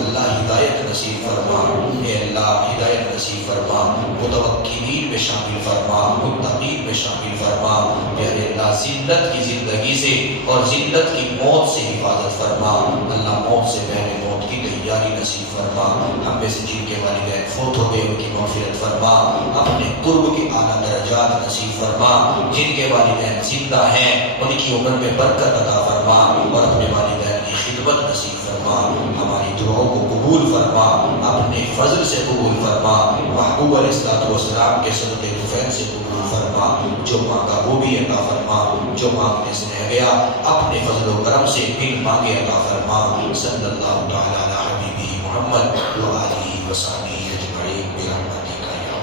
اللہ ہدایت نصیب فرما۔ اے اللہ ہدایت نصیب فرما، متوکلین میں شامل فرما، متقین میں شامل فرما۔ پیارے اللہ ذلت کی زندگی سے اور ذلت کی موت سے حفاظت فرما۔ اللہ موت سے پہلے موت کی تیاری نصیب فرما۔ ہم میں سے جن کے والدین فوت ہو گئے ان کی مغفرت فرما، اپنے قرب کے اعلیٰ درجات نصیب فرما۔ جن کے والدین زندہ ہیں ان کی عمر میں برکت عطا فرما اور اپنے والدین کی خدمت نصیب فرما۔ ہماری دعاؤں کو قبول فرما، اپنے فضل سے قبول فرما۔ محبوب علیہ السلام کے صدقے طفیل سے قبول فرما۔ جو مانگا وہ بھی عطا فرما، جو مانگنے سے رہ گیا اپنے فضل و کرم سے بن مانگے عطا فرما۔ صلی اللہ تعالی علی حبیبہ محمد وآلہ وصحبہ اجمعین برحمتک یا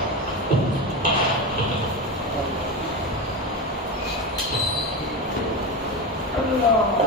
اللہ